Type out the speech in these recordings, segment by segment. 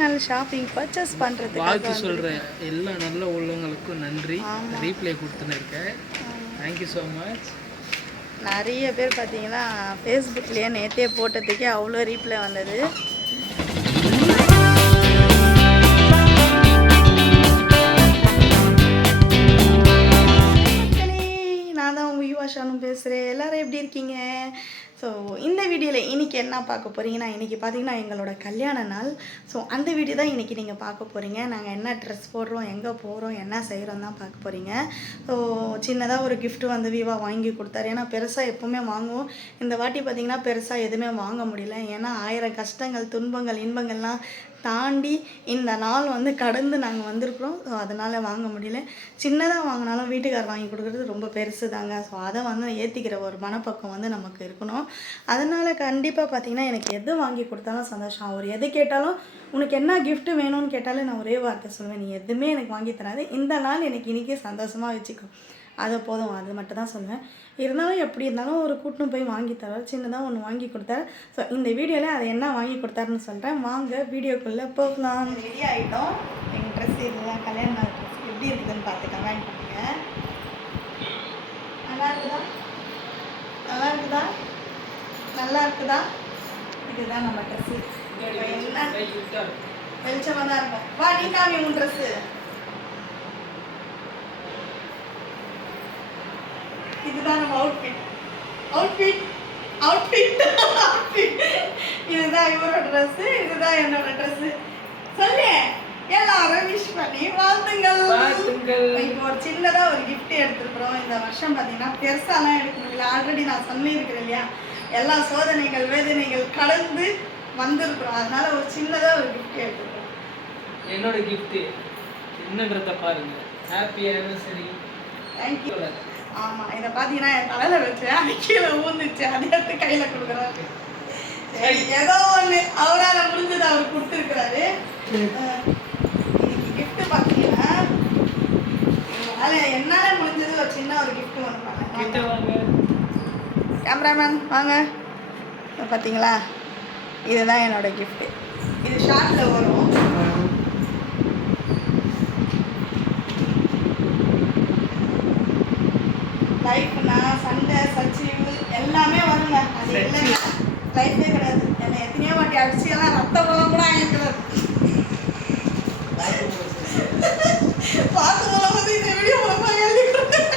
நாள் shopping purchase பண்ணுறதுக்காக வாழ்த்து சொல்கிற எல்லா நல்ல உள்ளவங்களுக்கும் நன்றி. ரீப்ளை கொடுத்துன்னு இருக்கேன். தேங்க்யூ ஸோ மச் நிறைய பேர் பார்த்தீங்கன்னா ஃபேஸ்புக்லேயே நேற்றே போட்டதுக்கே அவ்வளோ ரீப்ளை வந்தது. நான் தான் உங்கள் யுவா ஷானு பேசுகிறேன் எல்லாரும் எப்படி இருக்கீங்க? ஸோ இந்த வீடியோவில் இன்றைக்கி என்ன பார்க்க போகிறீங்கன்னா இன்றைக்கி பார்த்தீங்கன்னா எங்களோட கல்யாண நாள். ஸோ அந்த வீடியோ தான் இன்றைக்கி நீங்கள் பார்க்க போகிறீங்க நாங்கள் என்ன ட்ரெஸ் போடுறோம் எங்கே போகிறோம் என்ன செய்கிறோம் தான் பார்க்க போகிறீங்க ஸோ சின்னதாக ஒரு கிஃப்ட்டு வந்து விவா வாங்கி கொடுத்தாரு. ஏன்னா பெருசாக எப்போவுமே வாங்குவோம். இந்த வாட்டி பார்த்திங்கன்னா பெருசாக எதுவுமே வாங்க முடியல. ஏன்னா ஆயிரம் கஷ்டங்கள் துன்பங்கள் இன்பங்கள்லாம் தாண்டி இந்த நாள் வந்து கடந்து நாங்கள் வந்திருக்கிறோம். ஸோ அதனால் வாங்க முடியல. சின்னதாக வாங்கினாலும் வீட்டுக்கார் வாங்கி கொடுக்குறது ரொம்ப பெருசு தாங்க ஸோ அதை வந்து ஏற்றிக்கிற ஒரு மனப்பக்கம் வந்து நமக்கு இருக்கணும். அதனால் கண்டிப்பாக பார்த்தீங்கன்னா எனக்கு எது வாங்கி கொடுத்தாலும் சந்தோஷம். அவர் எது கேட்டாலும் உனக்கு என்ன கிஃப்ட்டு வேணும்னு கேட்டாலும் நான் ஒரே வார்த்தை சொல்லுவேன். நீ எதுவுமே எனக்கு வாங்கி தராது. இந்த நாள் எனக்கு இன்றைக்கி சந்தோஷமாக வச்சுக்கோ. அது போதும் அது மட்டும் தான் சொல்லுவேன். இருந்தாலும் எப்படி இருந்தாலும் ஒரு கூட்டின்னு போய் வாங்கி தரார் சின்னதாக ஒன்று வாங்கி கொடுத்தாரு ஸோ இந்த வீடியோவில் அதை என்ன வாங்கி கொடுத்தாருன்னு சொல்கிறேன் வாங்க வீடியோக்குள்ளே போகலாம். ரெடி ஆகிட்டோம் எங்கள் ட்ரெஸ் இதெல்லாம் கல்யாண நாள் ட்ரெஸ் எப்படி இருக்குதுன்னு பார்த்து கமெண்ட் பண்ணுங்கள் நல்லா இருக்குதா? நல்லா இருக்குதா? நல்லா இருக்குதா? இதுதான் நம்ம ட்ரெஸ்ஸு என்ன? வெளிச்சமாக தான் இருக்கும். வா நீ காமி உன் ட்ரெஸ்ஸு இதுதான் நம்ம அவுட்ஃபிட் அவுட்ஃபிட் அவுட்ஃபிட் அவுட்ஃபிட் இதுதான் இவரோட ட்ரெஸ்ஸு இதுதான் என்னோட ட்ரெஸ்ஸு சொல்லு எல்லாரும் விஷ் பண்ணி வாழ்த்துங்கள். இப்போ ஒரு சின்னதா ஒரு gift எடுத்துருக்குறோம். இந்த வருஷம் பார்த்தீங்கன்னா பெருசாலாம் எடுக்க முடியல ஆல்ரெடி நான் சொல்லியிருக்கிறேன் இல்லையா? எல்லா சோதனைகள் வேதனைகள் கடந்து வந்திருக்கிறோம். அதனால ஒரு சின்னதா ஒரு gift எடுத்துருக்கோம் என்னோட கிஃப்ட்டு என்னன்றத பாருங்க. ஹாப்பி ஆனிவர்சரி தேங்க்யூ ஆமா இதை பார்த்தீங்கன்னா என் தலையில வச்சேன் அது கீழே ஊந்துச்சு. அதை எடுத்து கையில கொடுக்குறாரு. சரி ஏதோ ஒண்ணு அவரால முடிஞ்சது அவர் கொடுத்துருக்கிறாரு. இன்னைக்கு gift பார்த்தீங்கன்னா என்னால என்னால முடிஞ்சது ஒரு சின்ன ஒரு gift ஒன்று கேமராமேன் வாங்க. பார்த்தீங்களா இதுதான் என்னோட gift. இது ஷார்ட்ல வரும். லைஃப்னா சண்டை சச்சிவு எல்லாமே வருங்க அது. இல்லைன்னா லைஃபே கிடையாது என்னை எத்தனையோ வாட்டி அடிச்சு எல்லாம் ரத்த போலம் கூட ஆகிருக்கிறது பார்த்து மூலமாக இந்த வீடியோ மூலமாக எழுதி கொடுத்தேன்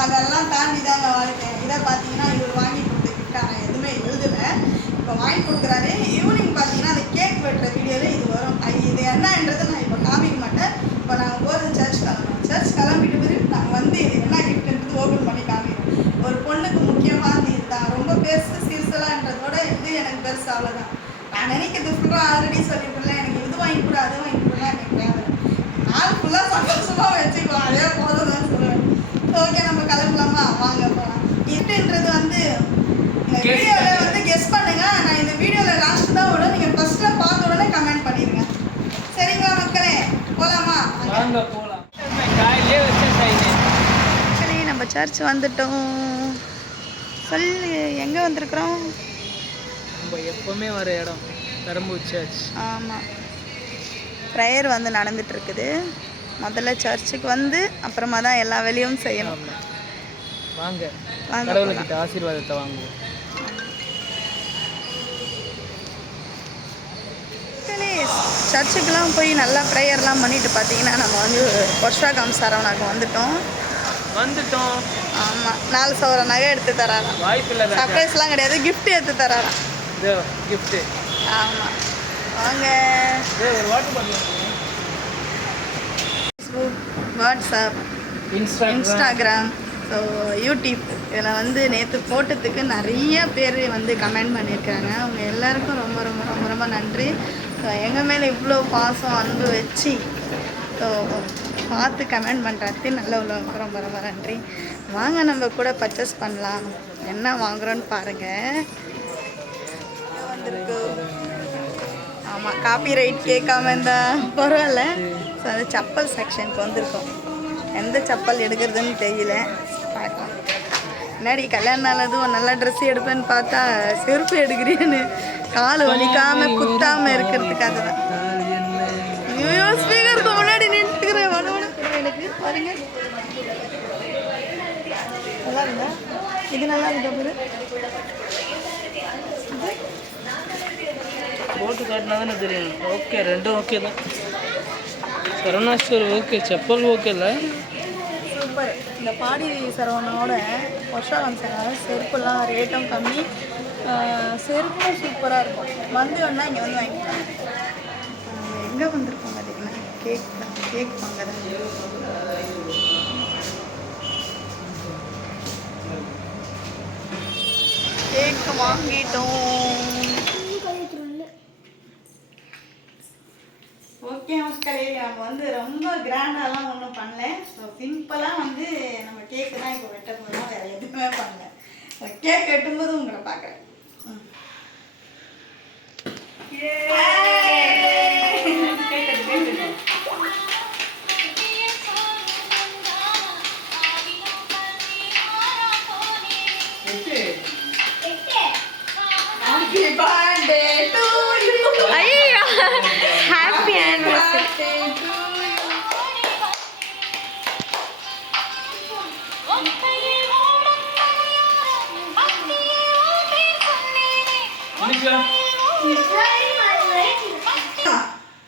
அதெல்லாம் தாண்டி தாங்க வாழ்க்கை இதை பார்த்தீங்கன்னா இவர் வாங்கி கொடுத்த கிஃப்ட் ஆனால் எதுவுமே எழுதலை இப்போ வாங்கி கொடுக்குறாரு ஈவினிங் பார்த்தீங்கன்னா அந்த கேக் வெட்டுற வீடியோவில் இது வரும் அது இது என்னன்றதை நான் இப்போ காமிக்க மாட்டேன் இப்போ நாங்கள் போகிறது சர்ச் கிளம்புறோம் சர்ச் கிளம்பிட்டு பிறகு நாங்கள் வந்து இது என்ன கிஃப்ட்ன்றது ஓப்பன் பண்ணி காமிக்கிறோம் ஒரு பொண்ணுக்கு முக்கியமானது இதுதான் ரொம்ப பெருசு சிறுசலான்றதோட இது பெருசு அவ்வளோதான் நான் நினைக்கிறது ஃபுல்லாக ஆல்ரெடி சொல்லியிருக்கேன் எனக்கு இது வாங்கி கொடு அது வாங்கி கொடுலாம் எனக்கு தேவை நாள் ஃபுல்லாக சந்தோஷமாக வச்சுக்கோ அதே போதும் தான் சொல்லுவேன். ஓகே நம்ம கிளம்பலாமா? வாங்க போகலாம் இதுன்றது வந்து வீடியோவில் வந்து கெஸ் பண்ணுங்க. நான் இந்த வீடியோவில் லாஸ்ட் தான் விட நீங்கள் ஃபஸ்ட்டில் பார்த்த உடனே கமெண்ட் பண்ணிடுங்க. சரிங்களா மக்களே? போகலாமா வாங்க. சைனே சரி நம்ம சர்ச் வந்துட்டோம். சொல்லு எங்கே வந்திருக்கிறோம்? நம்ம எப்பவுமே வர இடம் பெரம்பூர் சர்ச் ஆமாம் ப்ரேயர் வந்து நடந்துட்டு இருக்குது முதல்ல சர்ச்சுக்கு வந்து அப்புறமா தான் எல்லா வேலையும் செய்யணும். வாங்க. கடவுள்கிட்ட ஆசீர்வாதத்தை வாங்குவோம் சரி, சர்ச்சுக்கெலாம் போய் நல்லா ப்ரேயர்லாம் பண்ணிட்டு பார்த்தீங்கன்னா நம்ம வந்து பொர்ஷாகாம் சரவணாக்கு வந்துட்டோம். வந்துட்டோம். ஆமாம் நாலு சவர நகை எடுத்து தராராம். வாய்ப்பு இல்லை சர்ப்ரைஸ்லாம் கிடையாது. Gift எடுத்து தராராம். இதோ கிஃப்ட்டு ஆமாம் வாங்க. ஒரு water bottle Facebook WhatsApp Instagram Instagram so YouTube இதில் வந்து நேற்று போட்டதுக்கு நிறைய பேர் வந்து கமெண்ட் பண்ணியிருக்காங்க அவங்க எல்லாருக்கும் ரொம்ப ரொம்ப ரொம்ப ரொம்ப நன்றி. ஸோ எங்கள் மேலே இவ்வளோ பாசம் அன்பு வச்சு ஸோ பார்த்து கமெண்ட் பண்ணுறது நல்ல உள்ளவங்க ரொம்ப ரொம்ப நன்றி. வாங்க நம்ம கூட பர்ச்சேஸ் பண்ணலாம். என்ன வாங்குறோன்னு பாருங்கள் ஆமாம் காப்பி ரைட் கேட்காம இருந்தால் பரவாயில்ல. ஸோ அது செப்பல் செக்ஷனுக்கு வந்திருக்கோம். எந்த செப்பல் எடுக்கிறதுன்னு தெரியல. பார்க்கலாம். என்னடி கல்யாணம் நாள் அதுவும் நல்லா ட்ரெஸ் எடுப்பேன்னு பார்த்தா செருப்பு எடுக்கிறீன்னு. கால் வலிக்காமல் குத்தாமல் இருக்கிறதுக்காக தான். ஐயோ ஸ்பீக்கருக்கு முன்னாடி நின்றுக்கிறேன். எனக்கு. பாருங்க. நல்லா இருந்தா இது நல்லா இருக்கா போட்டு காட்டினா தானே தெரியும். ஓகே ரெண்டும் ஓகே தான். Saravana store okay chappal okay இல்லை? சூப்பர் இந்த பாடி சரவணோட ஒர்ஷா வம்சனால செருப்புலாம் ரேட்டும் கம்மி. செருப்பும் சூப்பராக இருக்கும். வந்து ஒன்றா இங்கே வந்து வாங்கிக்கலாம். எங்கே வந்திருக்கோம் பார்த்தீங்கன்னா கேக் கேக் வாங்குறது கேக் வாங்கிட்டோம் ஓகே மக்களே நம்ம வந்து ரொம்ப கிராண்டாலாம் ஒன்றும் பண்ணல. ஸோ சிம்பிளாக வந்து நம்ம கேக்கு தான் இப்போ வெட்ட போகிறோம் வேறு எதுவுமே பண்ணல. கேக் வெட்டும்போது உங்களை பார்க்குறேன். ம்.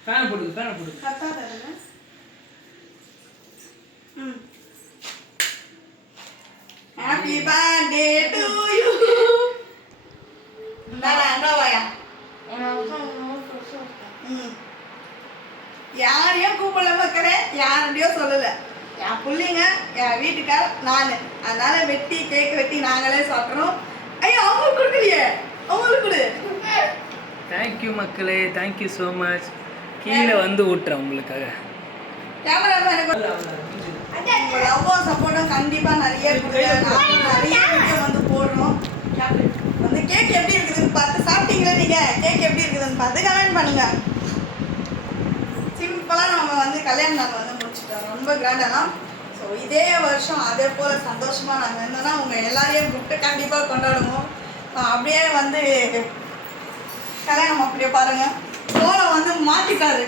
ஃபேனை போடுங்க ஃபேனை போடுங்க. இந்தாடா, இந்தா வாயா. ம். யாரையும் கூப்பிடல மக்களே யாருடையும் சொல்லல. என் பிள்ளைங்க என் வீட்டுக்கார் நான். அதனால வெட்டி கேக் வெட்டி நாங்களே சாப்பிட்றோம் ஐயோ அவங்களுக்கு கொடுக்கலையே. அவங்களுக்கு தேங்க்யூ மக்களே தேங்க்யூ ஸோ மச் கீழே வந்து விட்டுறேன் உங்களுக்காக. லவ்வும் சப்போர்ட்டும் கண்டிப்பா நிறைய நிறைய வந்து போடுறோம். வந்து கேக் எப்படி இருக்குதுன்னு பார்த்து சாப்பிட்டீங்களா நீங்க? கேக் எப்படி இருக்குதுன்னு பார்த்து கமெண்ட் பண்ணுங்க. சிம்பிளா நம்ம வந்து கல்யாண நாள் வந்து முடிச்சுட்டோம். ரொம்ப கிராண்டாக ஸோ இதே வருஷம் அதே போல சந்தோஷமா நாங்கள் இருந்தோம்னா உங்க எல்லாரையும் கூப்பிட்டு கண்டிப்பா கொண்டாடுவோம். அப்படியே வந்து கல்யாணம் அப்படியே பாருங்க. கோலம் வந்து மாத்திட்டாரு.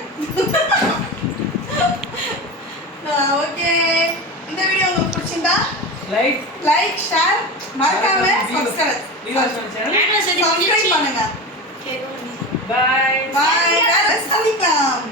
ஓகே இந்த வீடியோ உங்களுக்கு பிடிச்சிருந்தா லைக் லைக் ஷேர் மறக்காம சப்ஸ்கிரைப் சப்ஸ்கிரைப் பண்ணுங்க. பாய் பாய் சந்திக்கலாம்.